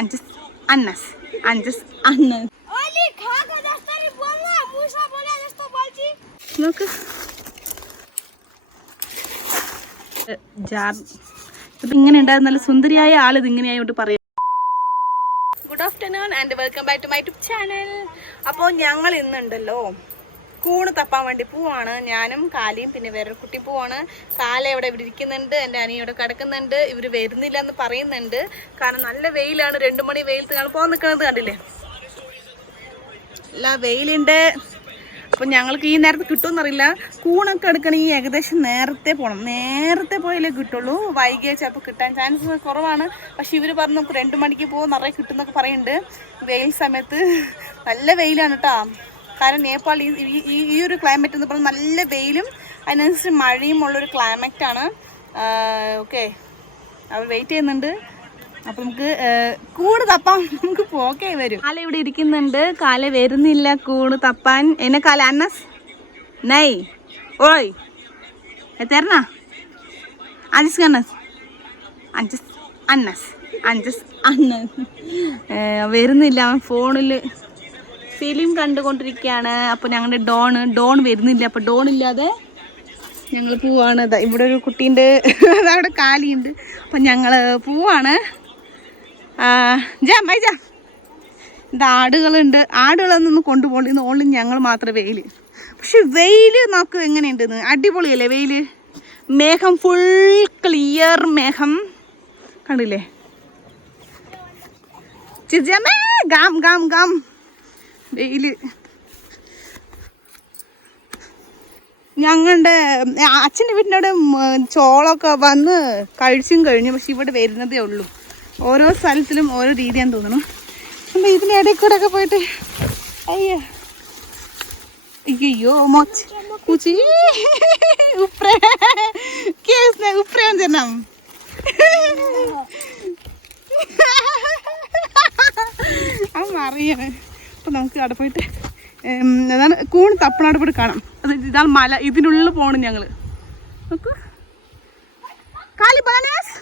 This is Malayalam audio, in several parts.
अंजस अन्नस अंजस अन्नस നോക്ക് ജാബ് ഇങ്ങനെ ഉണ്ടാകുന്ന നല്ല സുന്ദരിയായ ആൾ ഇത് ഇങ്ങനെയായിട്ട് പറയാം. Good afternoon and welcome back to my YouTube channel. അപ്പോൾ ഞങ്ങൾ ഇന്നുണ്ടല്ലോ കൂണ് തപ്പാൻ വേണ്ടി പോവാണ്. ഞാനും കാലിയും പിന്നെ വേറൊരു കുട്ടി പോവാണ്. കാല ഇവിടെ ഇരിക്കുന്നുണ്ട്, എൻ്റെ അനിയ ഇവിടെ കിടക്കുന്നുണ്ട്. ഇവർ വരുന്നില്ല എന്ന് പറയുന്നുണ്ട്, കാരണം നല്ല വെയിലാണ്. 2 മണി വെയിലത്ത് ഞങ്ങൾ പോകാൻ നിൽക്കുന്നത് കണ്ടില്ലേ, എല്ലാ വെയിലുണ്ട്. അപ്പം ഞങ്ങൾക്ക് ഈ നേരത്ത് കിട്ടുമെന്നറിയില്ല. കൂണൊക്കെ എടുക്കണമെങ്കിൽ ഏകദേശം നേരത്തെ പോകണം, നേരത്തെ പോയാലേ കിട്ടുള്ളൂ. വൈകിയ ചിലപ്പോൾ കിട്ടാൻ ചാൻസ് കുറവാണ്. പക്ഷെ ഇവർ പറഞ്ഞു നമുക്ക് 2 മണിക്ക് പോകും, നിറയെ കിട്ടുമെന്നൊക്കെ പറയുന്നുണ്ട്. വെയിൽ സമയത്ത് നല്ല വെയിലാണ് കേട്ടോ. കാരണം നേപ്പാൾ ഈ ഒരു ക്ലൈമറ്റ് എന്ന് പറഞ്ഞാൽ നല്ല വെയിലും അതിനനുസരിച്ച് മഴയും ഉള്ളൊരു ക്ലൈമറ്റാണ്. ഓക്കെ, അവർ വെയിറ്റ് ചെയ്യുന്നുണ്ട്. അപ്പം നമുക്ക് കൂണ് തപ്പാൻ നമുക്ക് പോക്കേ വരും. കാല ഇവിടെ ഇരിക്കുന്നുണ്ട്, കാല വരുന്നില്ല കൂണ് തപ്പാൻ. എന്നെ കാല അന്നസ് നൈ ഓയ് എത്തരണ അഞ്ചസ് അന്നസ് അഞ്ചസ് അന്നസ് അഞ്ചസ് അന്നസ് വരുന്നില്ല. അവൻ ഫോണിൽ ഫിലിം കണ്ടുകൊണ്ടിരിക്കുകയാണ്. അപ്പോൾ ഞങ്ങളുടെ ഡോൺ വരുന്നില്ല. അപ്പോൾ ഡോൺ ഇല്ലാതെ ഞങ്ങൾ പോവാണ്. ഇവിടെ ഒരു കുട്ടീൻ്റെ അതവിടെ കാലിയുണ്ട്. അപ്പം ഞങ്ങൾ പോവാണ്. ഇത് ആടുകളുണ്ട്. ആടുകളൊന്നും കൊണ്ടുപോകണം. ഇന്ന് ഓൺലി ഞങ്ങൾ മാത്രമേ വെയിൽ. പക്ഷെ വെയിൽ നോക്ക് എങ്ങനെയുണ്ടെന്ന്, അടിപൊളിയല്ലേ വെയിൽ. മേഘം ഫുൾ ക്ലിയർ മേഘം കണ്ടില്ലേ. ചിരിച്ചമ്മേ ഗാം ഗാം ഗാം വെയില്. ഞങ്ങളുടെ അച്ഛൻ്റെ വീട്ടിൻ്റെ അവിടെ ചോളമൊക്കെ വന്ന് കഴിച്ചും കഴിഞ്ഞു. പക്ഷെ ഇവിടെ വരുന്നതേ ഉള്ളൂ. ഓരോ സ്ഥലത്തിലും ഓരോ രീതിയാന്ന് തോന്നണം. അപ്പം ഇതിൻ്റെ ഇടയിൽ കൂടെ ഒക്കെ പോയിട്ട് അയ്യോ മോച്ച് പൂച്ചി ഉപ്രേ ചെന്നം അത് അറിയാണ്. അപ്പം നമുക്ക് അവിടെ പോയിട്ട് അതാണ് കൂണ് തപ്പണ അവിടെ പോയിട്ട് കാണാം. അത് ഇതാണ് മല, ഇതിനുള്ളിൽ പോകണം ഞങ്ങൾ. നോക്കൂ കാലി ബനാനാസ്.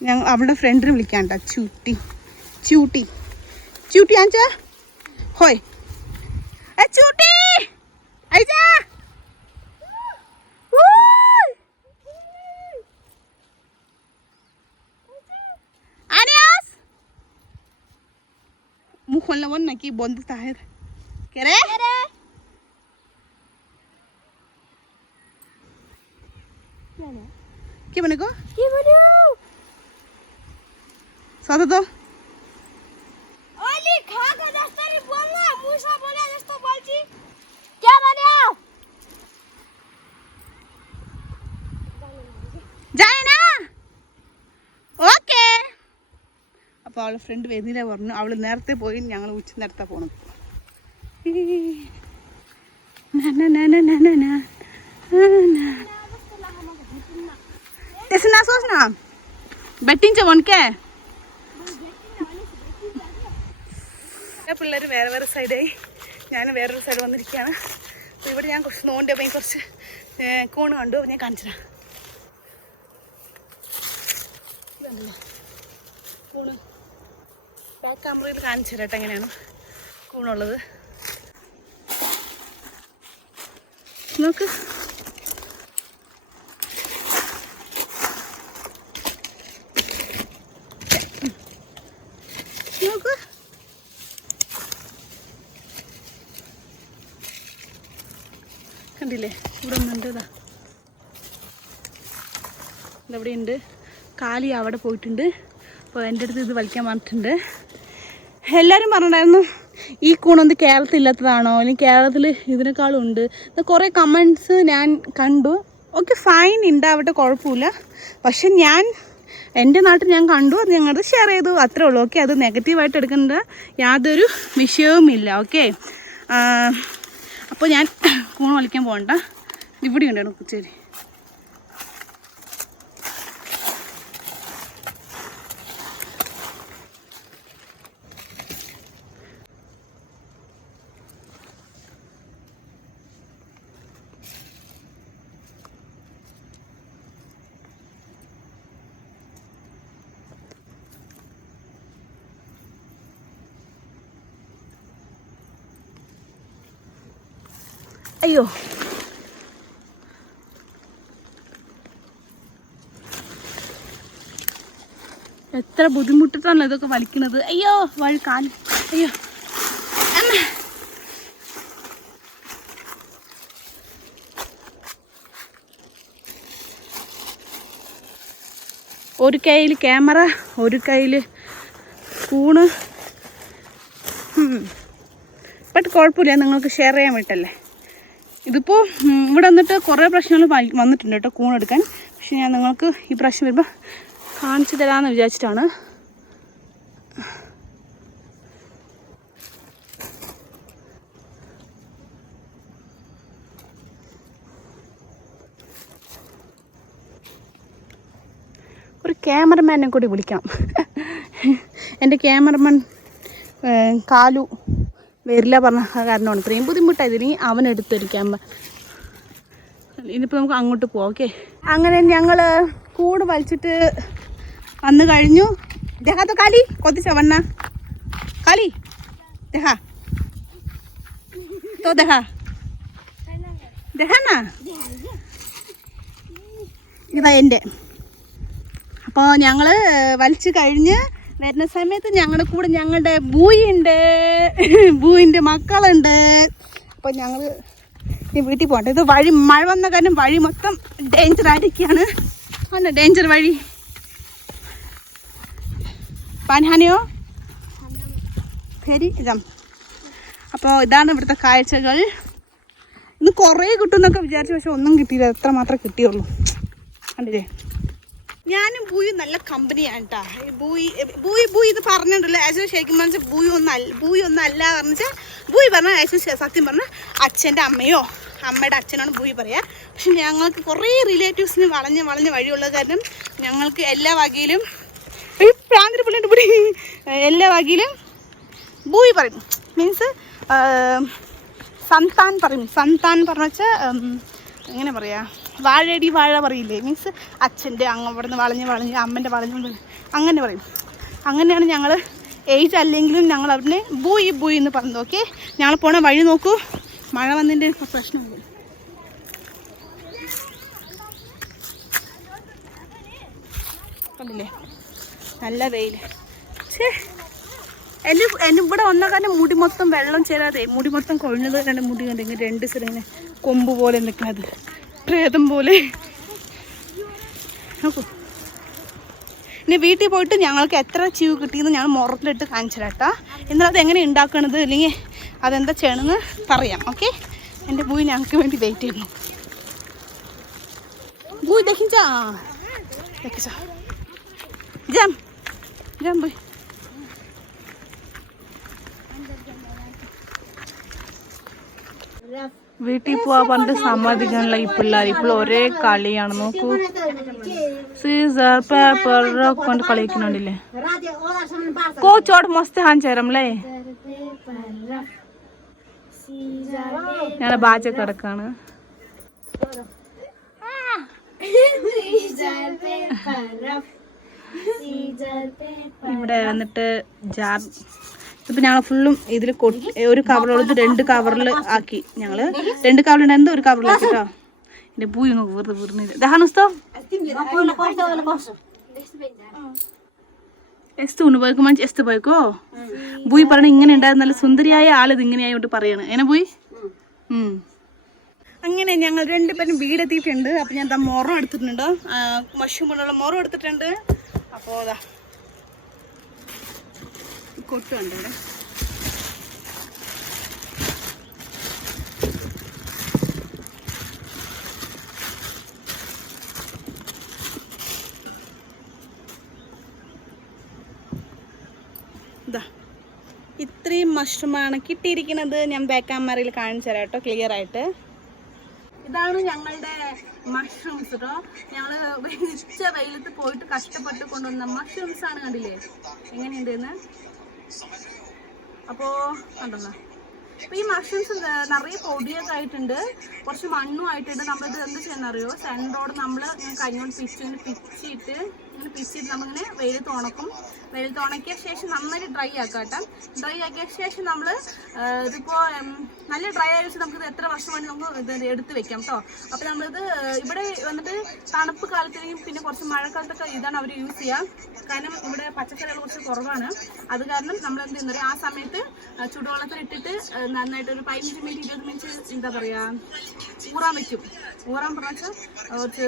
ഞങ്ങൾ അവിടെ ഫ്രണ്ടിനെ വിളിക്കാണ്ട ചൂട്ടി ചൂട്ടി ചൂട്ടി ആഞ്ച ഹോയ് ചൂട്ടി ഐജ আনিয়াস মুখ খুললাম নাকি বন্ধ তাহের কে রে কি বনে গো কি বনে সাথে তো ওলি খাগো রাস্তায় বল না মুসা বলে রাস্তা বলছি কে বানাও যায় না ഓക്കെ. അപ്പോൾ അവളെ ഫ്രണ്ട് വരുന്നില്ല പറഞ്ഞു. അവൾ നേരത്തെ പോയി, ഞങ്ങൾ ഉച്ച നേരത്തെ പോകണം. ബെറ്റിംഗ് ചോണക്കെ പിള്ളേർ വേറെ വേറെ സൈഡായി, ഞാൻ വേറൊരു സൈഡ് വന്നിരിക്കുകയാണ്. അപ്പോൾ ഇവിടെ ഞാൻ കുറച്ച് നോണ്ടി അപ്പം കുറച്ച് കൂണ് കണ്ടു, ഞാൻ കാണിച്ചതാ. ഇതുണ്ടല്ലോ കൂണ്, ബാക്ക് ക്യാമറയിൽ കാണിച്ചു തരാട്ടെ എങ്ങനെയാണ് കൂണുള്ളത്. നോക്ക് നോക്ക് കണ്ടില്ലേ, ഇവിടെ ഒന്നുണ്ട്. ഇതെവിടെ ഉണ്ട്, കാലി അവിടെ പോയിട്ടുണ്ട്. അപ്പോൾ എൻ്റെ അടുത്ത് ഇത് വലിക്കാൻ പറഞ്ഞിട്ടുണ്ട്. എല്ലാവരും പറഞ്ഞിട്ടുണ്ടായിരുന്നു ഈ കൂണൊന്ന് കേരളത്തിലില്ലാത്തതാണോ, അല്ലെങ്കിൽ കേരളത്തിൽ ഇതിനേക്കാളും ഉണ്ട്. കുറേ കമൻറ്റ്സ് ഞാൻ കണ്ടു. ഓക്കെ ഫൈൻ, ഉണ്ടാവട്ടെ, കുഴപ്പമില്ല. പക്ഷെ എൻ്റെ നാട്ടിൽ ഞാൻ കണ്ടു, അത് ഞങ്ങളത് ഷെയർ ചെയ്തു, അത്രേ ഉള്ളൂ. ഓക്കെ, അത് നെഗറ്റീവായിട്ട് എടുക്കേണ്ട യാതൊരു വിഷയവുമില്ല. ഓക്കെ, അപ്പോൾ ഞാൻ കൂണ് വലിക്കാൻ പോകണ്ട. ഇവിടെ ഉണ്ടായിരുന്നു കുച്ചേരി. അയ്യോ, എത്ര ബുദ്ധിമുട്ടിട്ടാണല്ലോ ഇതൊക്കെ വലിക്കുന്നത്. അയ്യോ വഴി കാല്, അയ്യോ അമ്മ. ഒരു കയ്യിൽ ക്യാമറ, ഒരു കയ്യിൽ കൂണ്. ബട്ട് കുഴപ്പമില്ല, നിങ്ങൾക്ക് ഷെയർ ചെയ്യാൻ വേണ്ടിയിട്ടല്ലേ. ഇതിപ്പോൾ ഇവിടെ വന്നിട്ട് കുറേ പ്രശ്നങ്ങൾ വന്നിട്ടുണ്ട് കേട്ടോ കൂണെടുക്കാൻ. പക്ഷെ ഞാൻ നിങ്ങൾക്ക് ഈ പ്രശ്നം വരുമ്പോൾ കാണിച്ചു തരാമെന്ന് വിചാരിച്ചിട്ടാണ്. ഒരു ക്യാമറമാനെ കൂടി വിളിക്കണം. എൻ്റെ ക്യാമറമാൻ കാലു വരില്ല പറഞ്ഞ കാരണമാണ് ഇത്രയും ബുദ്ധിമുട്ടായത്. ഇനി അവനെടുത്തൊരു ക്യാമറ. ഇനിയിപ്പോൾ നമുക്ക് അങ്ങോട്ട് പോവാം. ഓക്കെ, അങ്ങനെ ഞങ്ങൾ കൂട് വലിച്ചിട്ട് വന്നു കഴിഞ്ഞു. ദേഹാത്ത കാലി കൊത്തിച്ച വന്ന കാലി ദേഹാ തോ ദേഹാ ദേഹാനാ. ഇതാ എൻ്റെ. അപ്പോൾ ഞങ്ങൾ വലിച്ചു കഴിഞ്ഞ് വരുന്ന സമയത്ത് ഞങ്ങളുടെ കൂടെ ഞങ്ങളുടെ ബൂയിൻ്റെ മക്കളുണ്ട്. അപ്പോൾ ഞങ്ങൾ ഈ വീട്ടിൽ പോകട്ടെ. ഇത് വഴി മഴ വന്ന കാരണം വഴി മൊത്തം ഡേഞ്ചർ ആയിരിക്കുകയാണ്. അല്ല ഡേഞ്ചർ വഴി. പാൻഹാനിയോ ശരി ഇതാ. അപ്പോൾ ഇതാണ് ഇവിടുത്തെ കാഴ്ചകൾ. ഇന്ന് കുറേ കിട്ടുമെന്നൊക്കെ വിചാരിച്ചു, പക്ഷെ ഒന്നും കിട്ടിയില്ല. എത്ര മാത്രമേ കിട്ടിയുള്ളൂ. കണ്ടില്ലേ, ഞാനും ബൂയി നല്ല കമ്പനിയാണ് കേട്ടോ. ബൂയി ഇത് പറഞ്ഞിട്ടുണ്ടല്ലോ. ആശു ശരിക്കും പറഞ്ഞാൽ ബൂയി ഒന്നും അല്ല പറഞ്ഞാൽ ബൂയി പറഞ്ഞാൽ ആശു സത്യം പറഞ്ഞാൽ അച്ഛൻ്റെ അമ്മയോ അമ്മയുടെ അച്ഛനാണ് ബൂയി പറയുക. പക്ഷെ ഞങ്ങൾക്ക് കുറേ റിലേറ്റീവ്സിന് വളഞ്ഞ വഴിയുള്ള കാരണം ഞങ്ങൾക്ക് എല്ലാ വകയിലും എല്ലാ വകയിലും ബൂയി പറയും. മീൻസ് സന്താൻ പറയും. സന്താൻ പറഞ്ഞ വെച്ചാൽ എങ്ങനെ പറയാ, വാഴടി വാഴ പറയില്ലേ. മീൻസ് അച്ഛൻ്റെ അങ്ങ് ഇവിടെ നിന്ന് വളഞ്ഞ് അമ്മൻ്റെ വളഞ്ഞ് അങ്ങനെ പറയും. അങ്ങനെയാണ് ഞങ്ങൾ ഏജ് അല്ലെങ്കിലും ഞങ്ങൾ അവരുടെ ബൂയി എന്ന് പറഞ്ഞു. ഓക്കെ, ഞങ്ങൾ പോണ വഴി നോക്കൂ. മഴ വന്നതിൻ്റെ പ്രശ്നമില്ല. കണ്ടില്ലേ, നല്ല വെയിൽ. എൻ്റെ ഇവിടെ വന്ന കാരണം മുടി മൊത്തം വെള്ളം ചേരാതെ മുടി മൊത്തം കൊഴിഞ്ഞത്. മുടി കണ്ടിങ്ങനെ രണ്ട് ചെറിയ കൊമ്പ് പോലെ നിൽക്കുന്നത്, പ്രേതം പോലെ. നോക്കൂ, ഇനി വീട്ടിൽ പോയിട്ട് ഞങ്ങൾക്ക് എത്ര ചീവ് കിട്ടിയെന്ന് ഞാൻ മുറത്തിലിട്ട് കാണിച്ചു തരാം. എന്നാലും അതെങ്ങനെ ഉണ്ടാക്കണത് അല്ലെങ്കിൽ അതെന്താ ചെയ്യണമെന്ന് പറയാം. ഓക്കെ, എൻ്റെ ബൂയി ഞങ്ങൾക്ക് വേണ്ടി വെയിറ്റ് ചെയ്യുന്നു. ബൂയി ദഹിച്ചാ ജാം ബൂയി. വീട്ടിൽ പോവാ പറഞ്ഞിട്ട് സമ്മതിക്കാനുള്ള ഈ പിള്ളേർ ഇപ്പോൾ ഒരേ കളിയാണ്. നോക്കൂ, സീസർ പേപ്പർ കൊണ്ട് കളിക്കുന്നുണ്ടല്ലേ. കോച്ചോട് മസ്ത് ഹാഞ്ചേരംലേ. ഞാൻ ബാജ കിടക്കാണ്. ഇവിടെ വന്നിട്ട് ജാർ ഇപ്പം ഞങ്ങൾ ഫുള്ളും ഇതിൽ ഒരു കവറുള്ളത് 2 കവറിൽ ആക്കി. ഞങ്ങൾ 2 കവറിലുണ്ടായിരുന്നു, ഒരു കവറിലാക്കി കേട്ടോ. എൻ്റെ പൂയി നോക്ക് വെറുതെ വീർന്നില്ല. ദഹാനുസ്തോ എസ്തു ഉണ്ട് പോയിക്കോ മഞ്ച് എസ്തു പോയിക്കോ. ബൂയി പറഞ്ഞ ഇങ്ങനെ ഉണ്ടായിരുന്നു, നല്ല സുന്ദരിയായ ആളിത് ഇങ്ങനെയായിട്ട് പറയാണ്. എന്നെ ബൂയി. അങ്ങനെ ഞങ്ങൾ 2 പേരും വീടെത്തിയിട്ടുണ്ട്. അപ്പം ഞാൻ മൊറം എടുത്തിട്ടുണ്ട്, മഷ്റൂമുള്ള മൊറം എടുത്തിട്ടുണ്ട്. അപ്പോൾ അതാ കൊട്ടുണ്ട് ഇവിടെ. ഇതാ ഇത്രയും മഷ്റൂമാണ് കിട്ടിയിരിക്കുന്നത്. ഞാൻ ബാക്ക് ക്യാമറയിൽ കാണിച്ചു തരാം കേട്ടോ, ക്ലിയർ ആയിട്ട്. ഇതാണ് ഞങ്ങളുടെ മഷ്റൂംസ് കേട്ടോ. ഞങ്ങൾ ഉച്ച വെയിലത്ത് പോയിട്ട് കഷ്ടപ്പെട്ട് കൊണ്ടുവന്ന മഷ്റൂംസ് ആണ്. കണ്ടില്ലേ എങ്ങനെയുണ്ട് എന്ന്. അപ്പോൾ കണ്ടല്ലോ, അപ്പോൾ ഈ മഷ്റൂംസ് നിറയെ പൊടിയൊക്കെ ആയിട്ടുണ്ട്, കുറച്ച് മണ്ണും ആയിട്ടുണ്ട്. നമ്മളിത് എന്ത് ചെയ്യുന്നറിയോ, സെൻറ്ററോട് നമ്മൾ കഴിഞ്ഞോണ്ട് പിച്ചിട്ട് ഇങ്ങനെ പീസ് ചെയ്ത് നമ്മളിങ്ങനെ വെയിലത്ത് ഉണക്കും. വെയിലത്ത് ഉണക്കിയ ശേഷം നന്നായിട്ട് ഡ്രൈ ആക്കാം കേട്ടോ. ഡ്രൈ ആക്കിയ ശേഷം നമ്മൾ ഇതിപ്പോൾ നല്ല ഡ്രൈ ആയ വെച്ച് നമുക്കിത് എത്ര വർഷം വേണ്ടി നമുക്ക് ഇത് എടുത്ത് വെക്കാം കേട്ടോ. അപ്പോൾ നമ്മളിത് ഇവിടെ വന്നിട്ട് തണുപ്പ് കാലത്തിനെയും പിന്നെ കുറച്ച് മഴക്കാലത്തൊക്കെ ഇതാണ് അവർ യൂസ് ചെയ്യുക. കാരണം ഇവിടെ പച്ചക്കറികൾ കുറച്ച് കുറവാണ്. അത് കാരണം നമ്മൾ എന്ത് ചെയ്യുന്നത്, ആ സമയത്ത് ചുടുവെള്ളത്തിലിട്ടിട്ട് നന്നായിട്ട് ഒരു 15 മിനിറ്റ് 20 മിനിറ്റ് എന്താ പറയുക ഊറാൻ വയ്ക്കും. ഊറാൻ പറഞ്ഞാൽ കുറച്ച്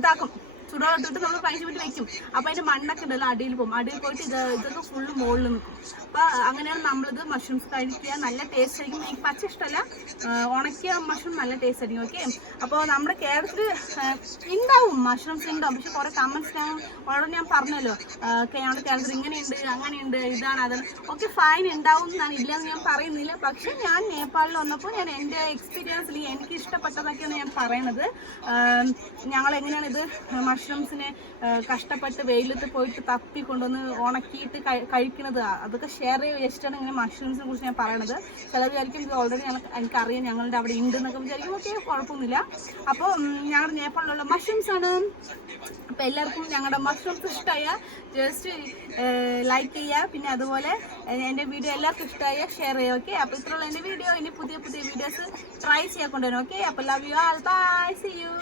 ഇതാക്കും. ചുടുവെള്ളം ഇട്ടിട്ട് നമ്മൾ 15 മിനിറ്റ് വെക്കും. അപ്പോൾ അതിൻ്റെ മണ്ണൊക്കെ ഉണ്ടല്ലോ അടിയിൽ പോകും. അടിയിൽ പോയിട്ട് ഇതൊക്കെ ഫുള്ള് മുകളിൽ നിൽക്കും. അപ്പോൾ അങ്ങനെയാണ് നമ്മളിത് മഷ്റൂംസ് കഴിക്കുക. നല്ല ടേസ്റ്റ് ആയിരിക്കും. എനിക്ക് പച്ച ഇഷ്ടമല്ല, ഉണക്കിയ മഷ്റൂം നല്ല ടേസ്റ്റ് ആയിരിക്കും. ഓക്കെ, അപ്പോൾ നമ്മുടെ കേരളത്തിൽ ഉണ്ടാവും മഷ്റൂംസ് ഉണ്ടാവും. പക്ഷെ കുറേ കമൻസ് ഞാൻ പറഞ്ഞല്ലോ, ഞങ്ങളുടെ കേരളത്തിൽ ഇങ്ങനെയുണ്ട് അങ്ങനെയുണ്ട് ഇതാണ് അതാണ്. ഓക്കെ ഫൈൻ, ഉണ്ടാവും എന്നാണ്, ഇല്ലയെന്ന് ഞാൻ പറയുന്നില്ല. പക്ഷെ ഞാൻ നേപ്പാളിൽ വന്നപ്പോൾ ഞാൻ എൻ്റെ എക്സ്പീരിയൻസിൽ എനിക്ക് ഇഷ്ടപ്പെട്ടതൊക്കെയാണ് ഞാൻ പറയണത്. ഞങ്ങളെങ്ങനെയാണ് ഇത് മഷ്റൂംസിനെ കഷ്ടപ്പെട്ട് വെയിലത്ത് പോയിട്ട് തപ്പി കൊണ്ടുവന്ന് ഉണക്കിയിട്ട് കഴിക്കുന്നത്, അതൊക്കെ ഷെയർ ചെയ്ത് വെച്ചിട്ടാണ് ഇങ്ങനെ മഷ്റൂംസിനെ കുറിച്ച് ഞാൻ പറയണത്. ചിലർ വിചാരിക്കും ഇത് ഓൾറെഡി എനിക്കറിയാം, ഞങ്ങളുടെ അവിടെ ഉണ്ട് എന്നൊക്കെ വിചാരിക്കും. ഓക്കെ, കുഴപ്പമൊന്നുമില്ല. അപ്പോൾ ഞങ്ങളുടെ നേപ്പാളിലുള്ള മഷ്റൂംസ് ആണ്. അപ്പോൾ എല്ലാവർക്കും ഞങ്ങളുടെ മഷ്റൂംസ് ഇഷ്ടമായ ജസ്റ്റ് ലൈക്ക് ചെയ്യുക. പിന്നെ അതുപോലെ എൻ്റെ വീഡിയോ എല്ലാവർക്കും ഇഷ്ടമായ ഷെയർ ചെയ്യുക. ഓക്കെ, അപ്പോൾ ഇത്രയുള്ള എൻ്റെ വീഡിയോ. ഇനി പുതിയ പുതിയ വീഡിയോസ് ട്രൈ ചെയ്യാൻ കൊണ്ടുവരും. ഓക്കെ, അപ്പോൾ love you all, bye, see U.